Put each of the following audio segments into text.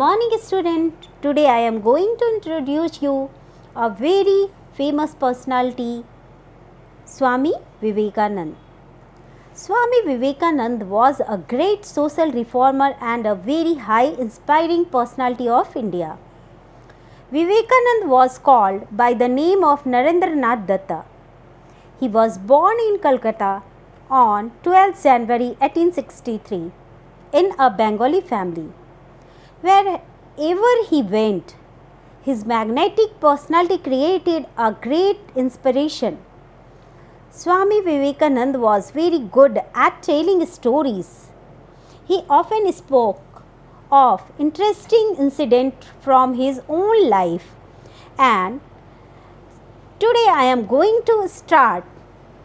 Morning student, today I am going to introduce you a very famous personality, Swami Vivekanand. Swami Vivekanand was a great social reformer and a very high inspiring personality of India. Vivekanand was called by the name of Narendranath Datta. He was born in Calcutta on 12th January 1863 in a Bengali family. Wherever he went, his magnetic personality created a great inspiration. Swami Vivekanand was very good at telling stories. He often spoke of interesting incidents from his own life, and today I am going to start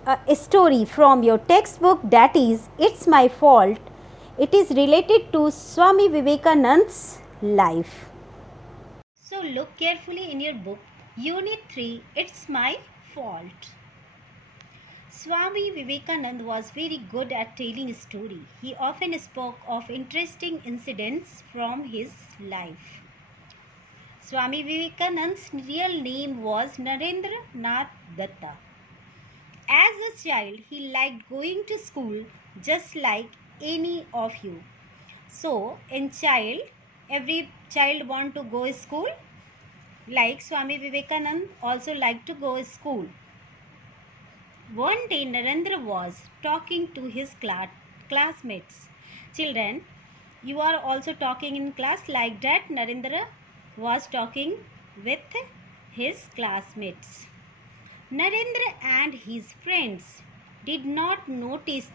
a story from your textbook, that is It's My Fault. It is related to Swami Vivekanand's life. So look carefully in your book, Unit 3, It's My Fault. Swami Vivekanand was very good at telling story. He often spoke of interesting incidents from his life. Swami Vivekanand's real name was Narendranath Datta. As a child, he liked going to school just like any of you. So, every child want to go to school. Like Swami Vivekanand also liked to go to school. One day, Narendra was talking to his classmates. Children, you are also talking in class like that. Narendra was talking with his classmates. Narendra and his friends did not notice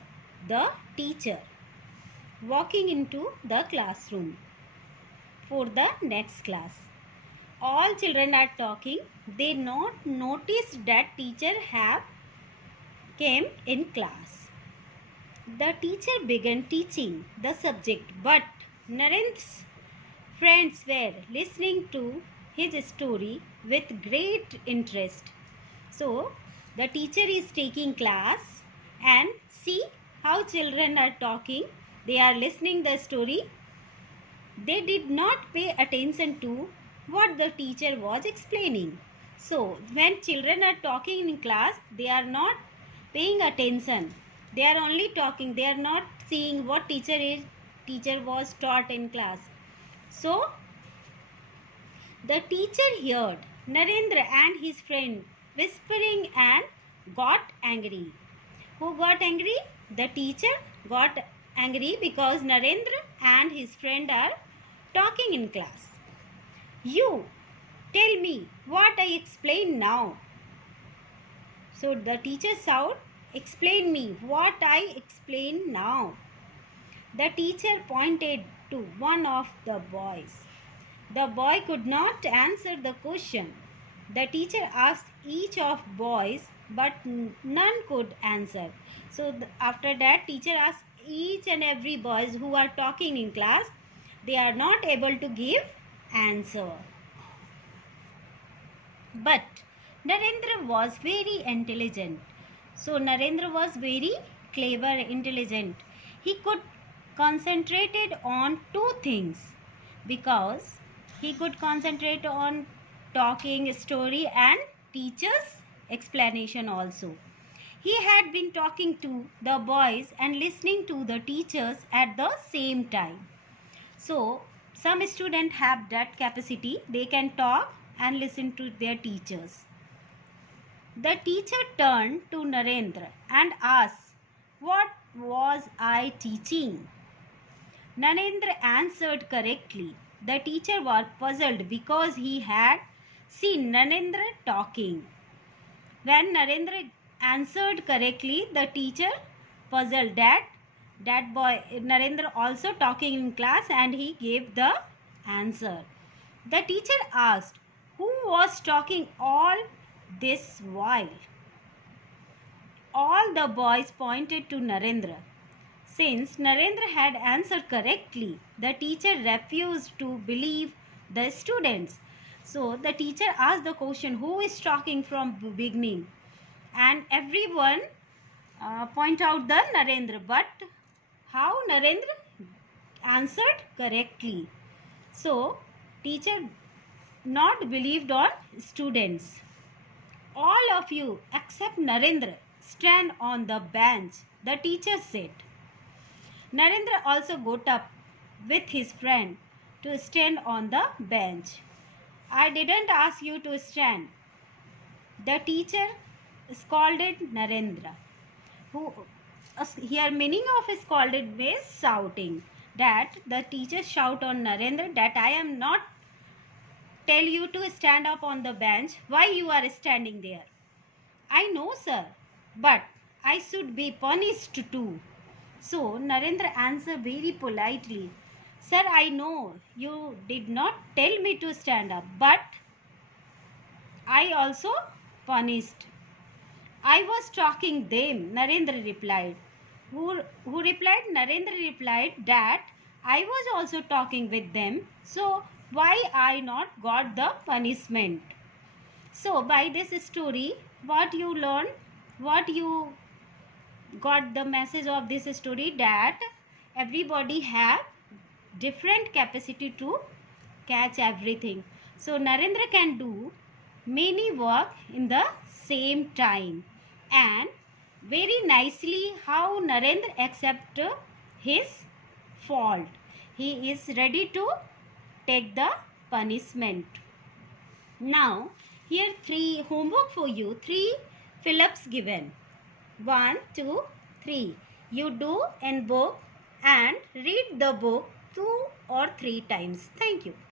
the teacher walking into the classroom for the next class. All children are talking. They not noticed that teacher have came in class. The teacher began teaching the subject, but Narendra's friends were listening to his story with great interest. So, the teacher is taking class and see how children are talking. They are listening the story. They did not pay attention to what the teacher was explaining. So, when children are talking in class, they are not paying attention. They are only talking. They are not seeing what teacher was taught in class. So, the teacher heard Narendra and his friend whispering and got angry. Who got angry? The teacher got angry because Narendra and his friend are talking in class. You tell me what I explain now. So the teacher shouted, explain me what I explain now. The teacher pointed to one of the boys. The boy could not answer the question. The teacher asked each of boys, but none could answer. So after that, teacher asked each and every boys who are talking in class. They are not able to give answer. But Narendra was very intelligent. So Narendra was very clever, intelligent. He could concentrated on two things because he could concentrate on talking story and teacher's explanation also. He had been talking to the boys and listening to the teachers at the same time. So, some students have that capacity. They can talk and listen to their teachers. The teacher turned to Narendra and asked, what was I teaching? Narendra answered correctly. The teacher was puzzled because he had seen Narendra talking. When Narendra answered correctly, the teacher puzzled that boy Narendra also talking in class, and he gave the answer. The teacher asked, who was talking all this while? All the boys pointed to Narendra. Since Narendra had answered correctly, the teacher refused to believe the students. So the teacher asked the question, who is talking from beginning? And everyone point out the Narendra. But how Narendra answered correctly? So teacher not believed on students. All of you except Narendra stand on the bench, the teacher said. Narendra also got up with his friend to stand on the bench. I didn't ask you to stand, the teacher scolded Narendra. Who here meaning of scolded means shouting. That the teacher shout on Narendra that I am not tell you to stand up on the bench. Why you are standing there? I know, sir, but I should be punished too. So Narendra answered very politely, sir, I know you did not tell me to stand up, but I also punished. I was talking them, Narendra replied. Who replied? Narendra replied that I was also talking with them, so why I not got the punishment? So by this story, what you learn, what you got the message of this story, that everybody have different capacity to catch everything. So Narendra can do many work in the same time, and very nicely how Narendra accept his fault. He is ready to take the punishment. Now here three homework for you, three fill-ups given. 1, 2, 3. You do in book and read the book 2 or 3 times. Thank you.